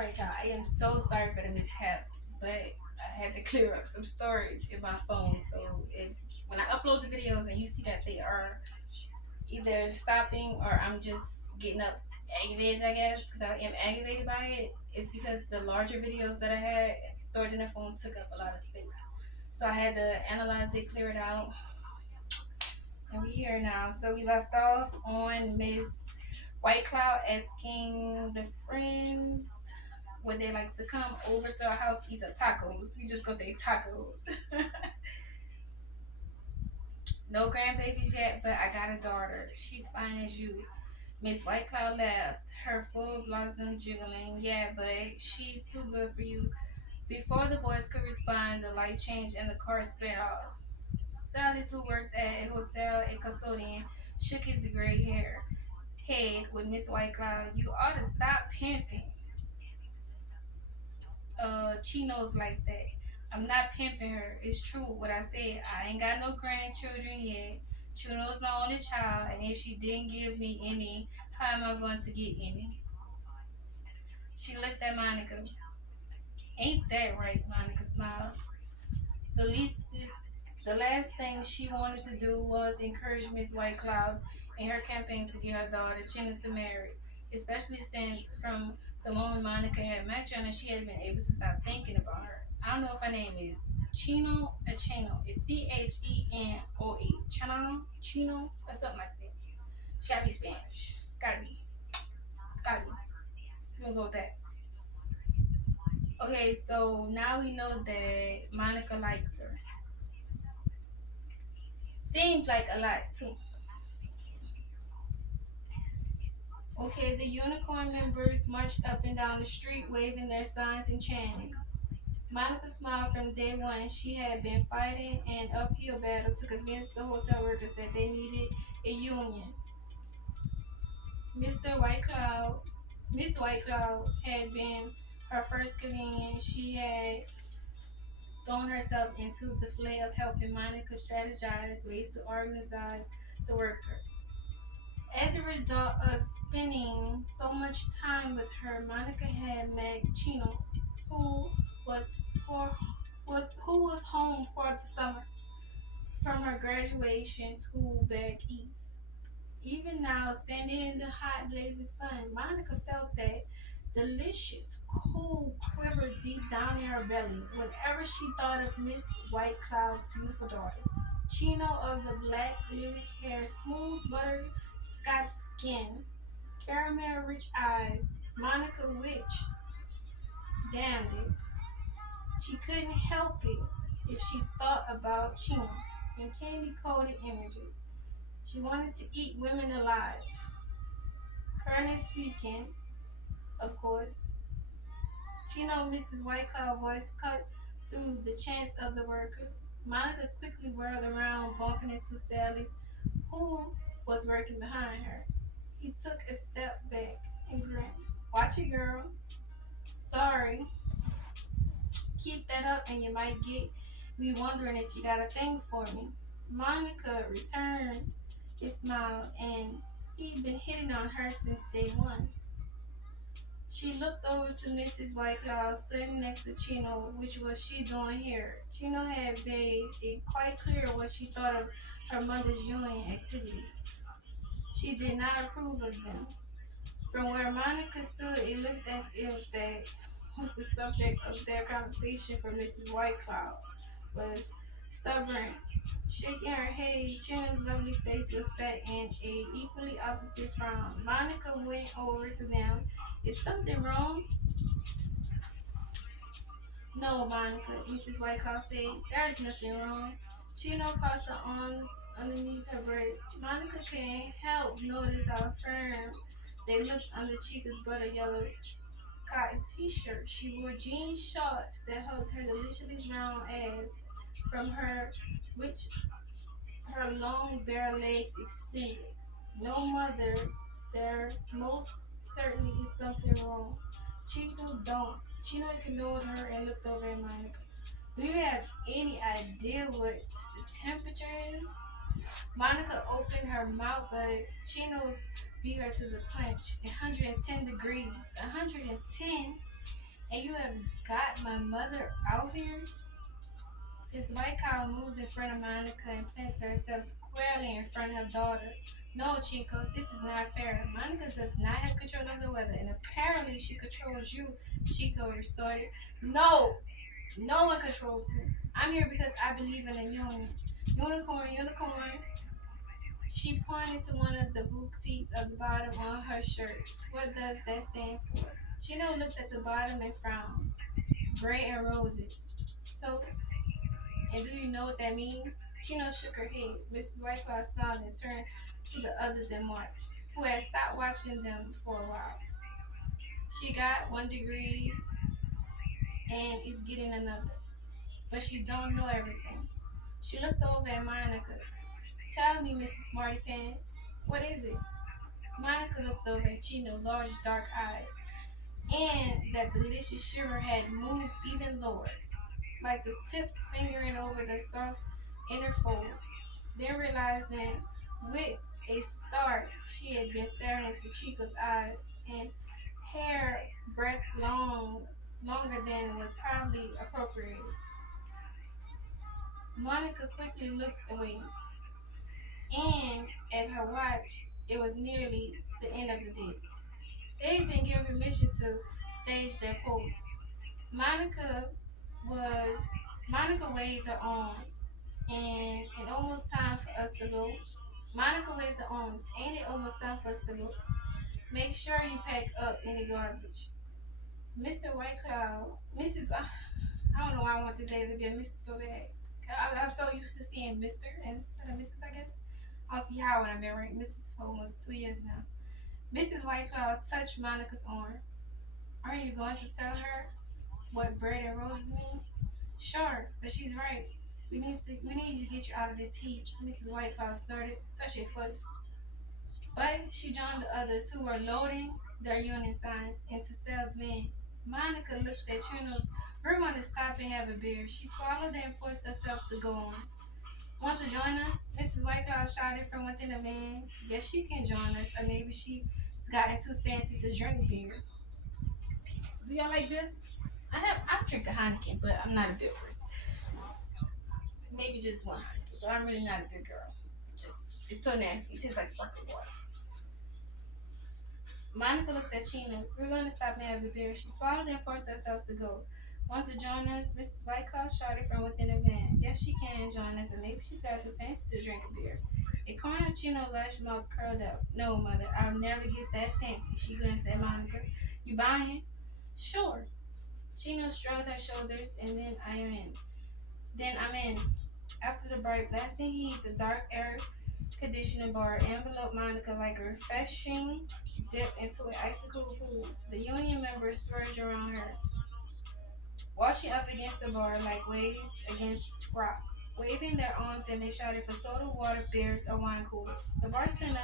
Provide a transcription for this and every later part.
Alright, y'all. I am so sorry for the mishaps, but I had to clear up some storage in my phone. So if when I upload the videos and you see that they are either stopping or I'm just getting up aggravated, I guess, because I am aggravated by it, it's because the larger videos that I had stored in the phone took up a lot of space. So I had to analyze it, clear it out, and we here now. So we left off on Miss White Cloud asking the friends would they like to come over to our house to eat some tacos. We just gonna say tacos. No grandbabies yet, but I got a daughter. She's fine as you. Miss White Cloud laughs, her full blossom jiggling. Yeah, but she's too good for you. Before the boys could respond, the light changed and the car split off. Sally, who worked at a hotel, a custodian, shook his gray hair head with Miss White Cloud. You ought to stop pimping chinos like that. I'm not pimping her. It's true what I said. I ain't got no grandchildren yet. Chino's my only child, and if she didn't give me any, how am I going to get any? She looked at Monica. Ain't that right? Monica smiled. The least is the last thing she wanted to do was encourage Miss White Cloud in her campaign to get her daughter Chino to marry, especially since from the moment Monica had met Jenna, she had been able to stop thinking about her. I don't know if her name is Chino or Chino. It's Chenoe. Chino, or something like that. She gotta be Spanish. Gotta be. Gotta be. We're gonna go with that. Okay, so now we know that Monica likes her. Seems like a lot too. Okay, the unicorn members marched up and down the street waving their signs and chanting. Monica smiled from day one. She had been fighting an uphill battle to convince the hotel workers that they needed a union. Mr. White Cloud, Miss White Cloud had been her first companion. She had thrown herself into the fray of helping Monica strategize ways to organize the workers. As a result of spending so much time with her, Monica had met Chino, who was for who was home for the summer from her graduation school back east. Even now, standing in the hot blazing sun, Monica felt that delicious, cool quiver deep down in her belly whenever she thought of Miss White Cloud's beautiful daughter. Chino of the black lyric hair, smooth butterscotch skin, caramel rich eyes, Monica Witch, damned it. She couldn't help it if she thought about Chino in candy coated images. She wanted to eat women alive. Currently speaking, of course, Chino Mrs. White Cloud voice cut through the chants of the workers. Monica quickly whirled around, bumping into Sally, who was working behind her. He took a step back and grinned. Watch it, girl. Sorry. Keep that up and you might get me wondering if you got a thing for me. Monica returned his smile, and he'd been hitting on her since day one. She looked over to Mrs. White Cloud standing next to Chino, which was she doing here. Chino had made it quite clear what she thought of her mother's union activities. She did not approve of them. From where Monica stood, it looked as if that was the subject of their conversation for Mrs. White Cloud was stubborn. Shaking her head, Chino's lovely face was set in a equally opposite frown. Monica went over to them. Is something wrong? No, Monica, Mrs. Whitecross said. There's nothing wrong. Chino crossed her arms underneath her breast. Monica couldn't help notice how firm they looked under Chica's butter yellow cotton t-shirt. She wore jean shorts that hugged her deliciously round ass from her, which her long bare legs extended. No mother, there most certainly is something wrong. Chino don't. Chino ignored her and looked over at Monica. Do you have any idea what the temperature is? Monica opened her mouth, but Chino's beat her to the punch. 110 degrees. 110? And you have got my mother out here? His white cow moved in front of Monica and planted herself squarely in front of her daughter. No, Chico, this is not fair. Monica does not have control of the weather, and apparently she controls you, Chico retorted. No, no one controls me. I'm here because I believe in a union. Unicorn, unicorn. She pointed to one of the boutiques at the bottom on her shirt. What does that stand for? Chino looked at the bottom and frowned. Gray and roses. So, and do you know what that means? Chino shook her head. Mrs. Whitecloud smiled and turned to the others in March, who had stopped watching them for a while. She got 1 degree and is getting another, but she don't know everything. She looked over at Monica. Tell me, Mrs. Smarty Pants, what is it? Monica looked over at Chino's large dark eyes, and that delicious shiver had moved even lower, like the tips fingering over the soft inner folds. Then realizing with a start she had been staring into Chico's eyes and hair breadth longer than was probably appropriate. Monica quickly looked away, and at her watch, it was nearly the end of the day. They'd been given permission to stage their pose. Monica was Monica waved her arms, and it almost time for us to go. Monica waved her arms, ain't it almost time for us to go? Make sure you pack up any garbage. Mr. Whitecloud, Mrs. I don't know why I want this lady to be a Mr. so bad. I'm so used to seeing Mr. instead of Mrs. I guess. I'll see how when I've been right. Mrs. for almost 2 years now. Mrs. Whitecloud touched Monica's arm. Are you going to tell her what bread and roses mean? Sure, but she's right. We need to get you out of this heat. Mrs. Whitecloud snorted, such a fuss. But she joined the others who were loading their union signs into salesmen. Monica looked at Chunos. We're going to stop and have a beer. She swallowed and forced herself to go on. Want to join us? Mrs. Whitecloud shouted from within the van. Yes, she can join us, or maybe she's gotten too fancy to drink beer. Do y'all like beer? I drink a Heineken, but I'm not a beer person. Maybe just one Heineken, but I'm really not a beer girl. Just it's so nasty. It tastes like sparkling water. Monica looked at Sheena. We're going to stop and have the beer. She swallowed and forced herself to go. Want to join us? Mrs. Whitecloud shouted from within the van. Yes, she can join us, and maybe she's got too fancy to drink a beer. A corner of Chino's large mouth curled up. No, mother, I'll never get that fancy. She glanced at Monica. You buying? Sure. Chino shrugged her shoulders, and then I'm in. After the bright blasting heat, the dark air conditioning bar enveloped Monica like a refreshing dip into an icicle pool. The union members surged around her, washing up against the bar like waves against rocks, waving their arms, and they shouted for soda, water, beers, or wine coolers. The bartender,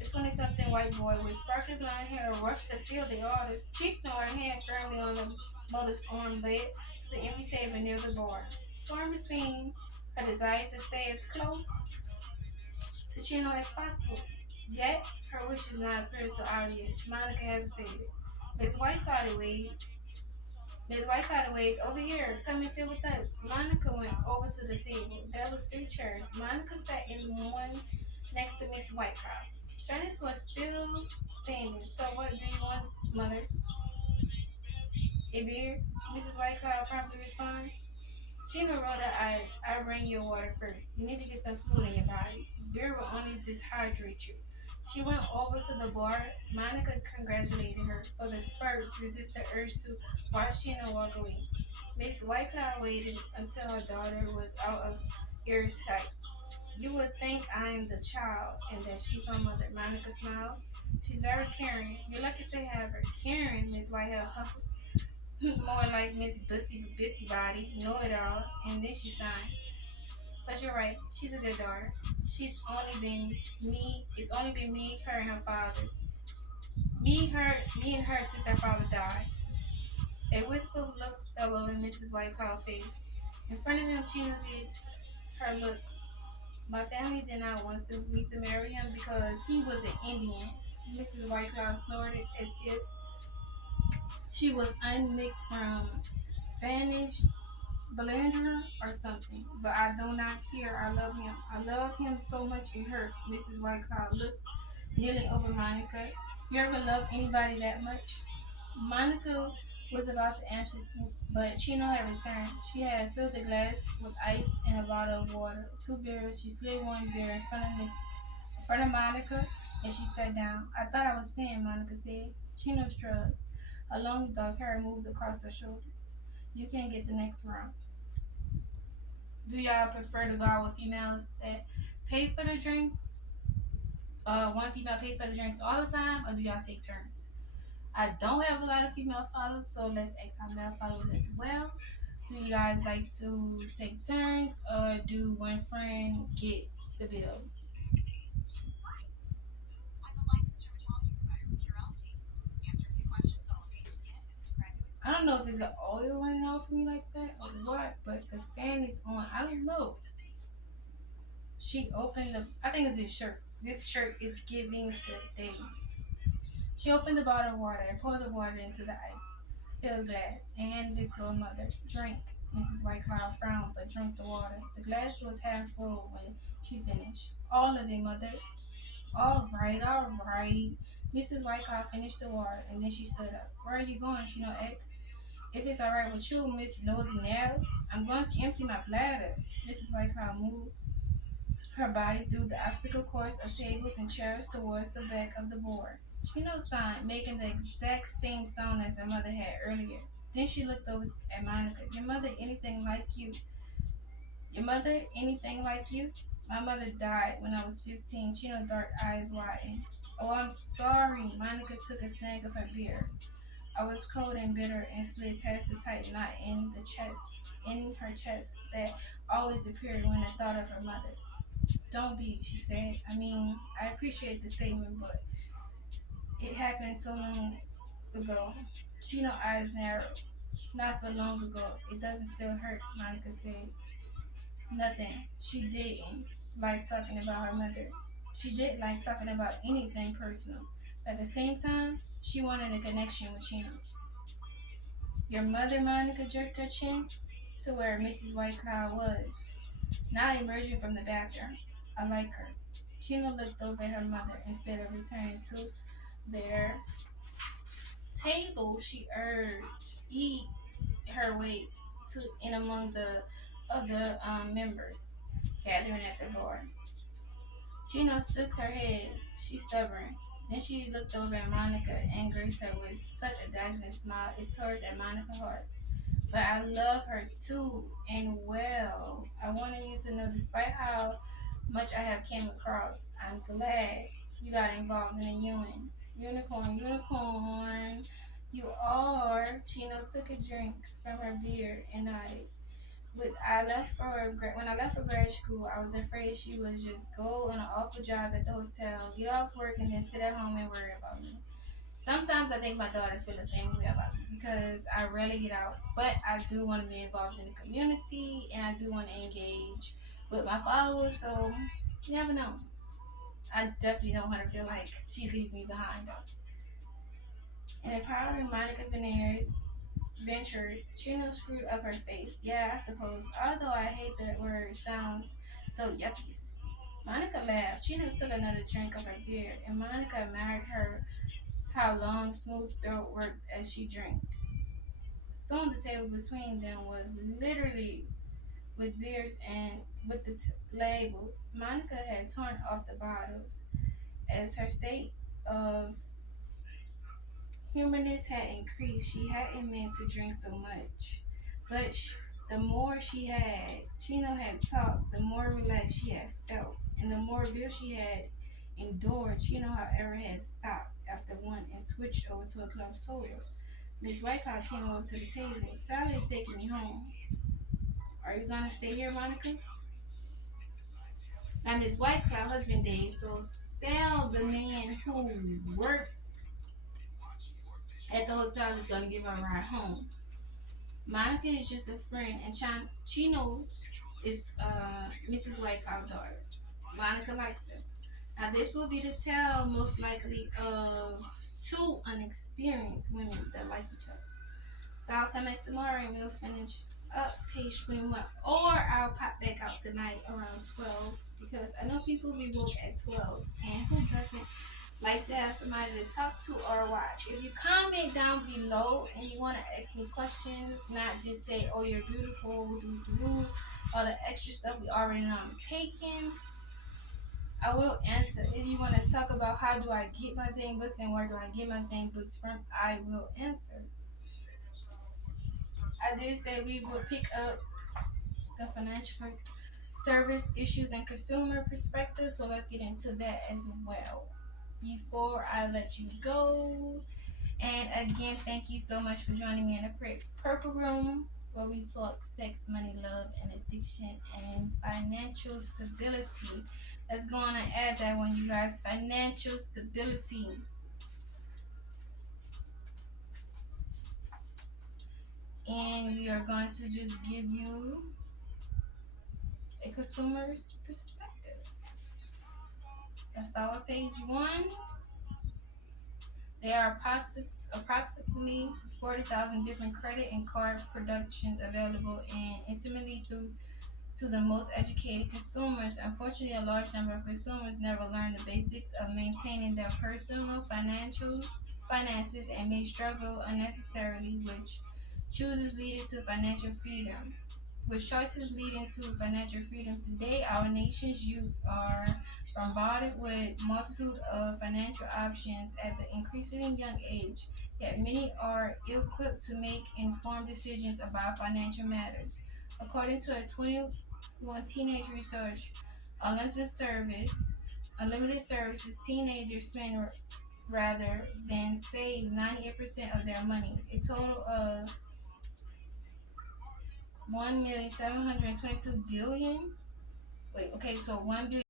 a 20-something white boy with sparkly blonde hair, rushed to fill the orders. Chief Nor, her hand firmly on the mother's arm, led to the empty table near the bar. Torn between her desire to stay as close to Chino as possible. Yet, her wish is not appear so obvious. Monica hesitated. Miss Whitecloud waved. Miss Whitecloud waved, over here, come and sit with us. Monica went over to the table. There was 3 chairs. Monica sat in the one next to Miss Whitecloud. Janice was still standing. So what do you want, mother? A beer? Mrs. Whitecloud promptly responded. Sheena rolled her eyes. I'll bring you water first. You need to get some food in your body. Beer will only dehydrate you. She went over to the bar. Monica congratulated her for the first resist the urge to watch Sheena walk away. Miss Whitecloud waited until her daughter was out of earsight. You would think I'm the child and that she's my mother. Monica smiled. She's very caring. You're lucky to have her. Caring, Miss Whitehead huffed. More like Miss Busy Body, know it all, and then she signed. But you're right, she's a good daughter. It's only been me, her, and her father's. Me and her since her father died. A wistful look fell over Mrs. Whitecloud's face. In front of him, she noted her looks. My family did not want me to marry him because he was an Indian. Mrs. Whitecloud snorted as if She was unmixed from Spanish, Bellinger, or something. But I do not care. I love him. I love him so much it hurt. Mrs. Whitecloud looked kneeling over Monica. You ever love anybody that much? Monica was about to answer, but Chino had returned. She had filled the glass with ice and a bottle of water. Two beers. She slid one beer in front of Monica, and she sat down. I thought I was paying, Monica said. Chino shrugged. Her long dark hair moved across her shoulders. You can't get the next round. Do y'all prefer to go out with females that pay for the drinks? One female pay for the drinks all the time, or do y'all take turns? I don't have a lot of female followers, so let's ask our male followers as well. Do you guys like to take turns, or do one friend get the bill? I don't know if there's an oil running off me like that or what, but the fan is on. I don't know. She opened the. I think it's this shirt. This shirt is giving today. She opened the bottle of water and poured the water into the ice, filled the glass, and handed it to her mother. Drink. Mrs. Whitecloud frowned but drank the water. The glass was half full when she finished. All of it, mother. All right, all right. Mrs. Whitecloud finished the water and then she stood up. Where are you going? She asked. If it's all right with you, Miss Nosinell, I'm going to empty my bladder. Mrs. Whitecloud moved her body through the obstacle course of tables and chairs towards the back of the board. Chino sighed, making the exact same sound as her mother had earlier. Then she looked over at Monica. Your mother anything like you? Your mother anything like you? My mother died when I was 15. Chino's dark eyes widened. Oh, I'm sorry. Monica took a snag of her beer. I was cold and bitter and slid past the tight knot in her chest that always appeared when I thought of her mother. Don't be, she said. I mean, I appreciate the statement, but it happened so long ago. Chino's eyes narrowed. Not so long ago. It doesn't still hurt, Monica said. Nothing. She didn't like talking about her mother. She didn't like talking about anything personal. At the same time, she wanted a connection with Chino. Your mother, Monica jerked her chin to where Mrs. Whitecloud was, now emerging from the bathroom. I like her. Chino looked over at her mother instead of returning to their table. She urged eat her way to in among the other members gathering at the bar. Chino shook her head. She's stubborn. Then she looked over at Monica and graced her with such a dazzling smile it tore at Monica's heart. But I love her too, and well, I wanted you to know despite how much I have came across, I'm glad you got involved in a unicorn, unicorn. You are. Chino took a drink from her beer and nodded. When I left for grad school, I was afraid she would just go on an awful job at the hotel, get off work, and then sit at home and worry about me. Sometimes I think my daughters feel the same way about me because I rarely get out, but I do want to be involved in the community and I do want to engage with my followers. So you never know. I definitely don't want her to feel like she's leaving me behind though. And empowering Monica ventured, Chino screwed up her face. Yeah, I suppose. Although I hate that word, it sounds so yucky. Monica laughed. Chino took another drink of her beer, and Monica admired her how long smooth throat worked as she drank. Soon the table between them was literally with beers and with the labels. Monica had torn off the bottles as her state of humanness had increased. She hadn't meant to drink so much, but the more she had, Chino had talked, the more relaxed she had felt, and the more beer she had endured. Chino, however, had stopped after one and switched over to a club soda. Miss Whitecloud came over to the table. Sally is taking me home. Are you gonna stay here, Monica? Now, Miss Whitecloud, husband dead, so Sal, the man who worked at the hotel, is gonna give her a ride home. Monica is just a friend, and Chino is Mrs. Whitecloud's daughter. Monica likes her. Now, this will be the tale, most likely, of two unexperienced women that like each other. So I'll come back tomorrow and we'll finish up page 21. Or I'll pop back out tonight around 12 because I know people be woke at 12. And who doesn't like to have somebody to talk to or watch? If you comment down below and you want to ask me questions, not just say, oh, you're beautiful, all the extra stuff we already know I'm taking, I will answer. If you want to talk about how do I get my Zane books and where do I get my Zane books from, I will answer. I did say we would pick up the financial service issues and consumer perspective, so let's get into that as well. Before I let you go, and again, thank you so much for joining me in the Purple Room, where we talk sex, money, love, and addiction, and financial stability. Let's go on and add that one, you guys. Financial stability. And we are going to just give you a consumer's perspective. Let's start with page 1. There are approximately 40,000 different credit and card productions available and intimately through to the most educated consumers. Unfortunately, a large number of consumers never learn the basics of maintaining their personal finances and may struggle unnecessarily, choices leading to financial freedom. Today, our nation's youth are bombarded with multitude of financial options at the increasingly young age, yet many are ill-equipped to make informed decisions about financial matters. According to a 21 teenage research, unlimited service, unlimited services, teenagers spend rather than save 98% of their money. A total of 1,722 billion. Wait, okay, so 1 billion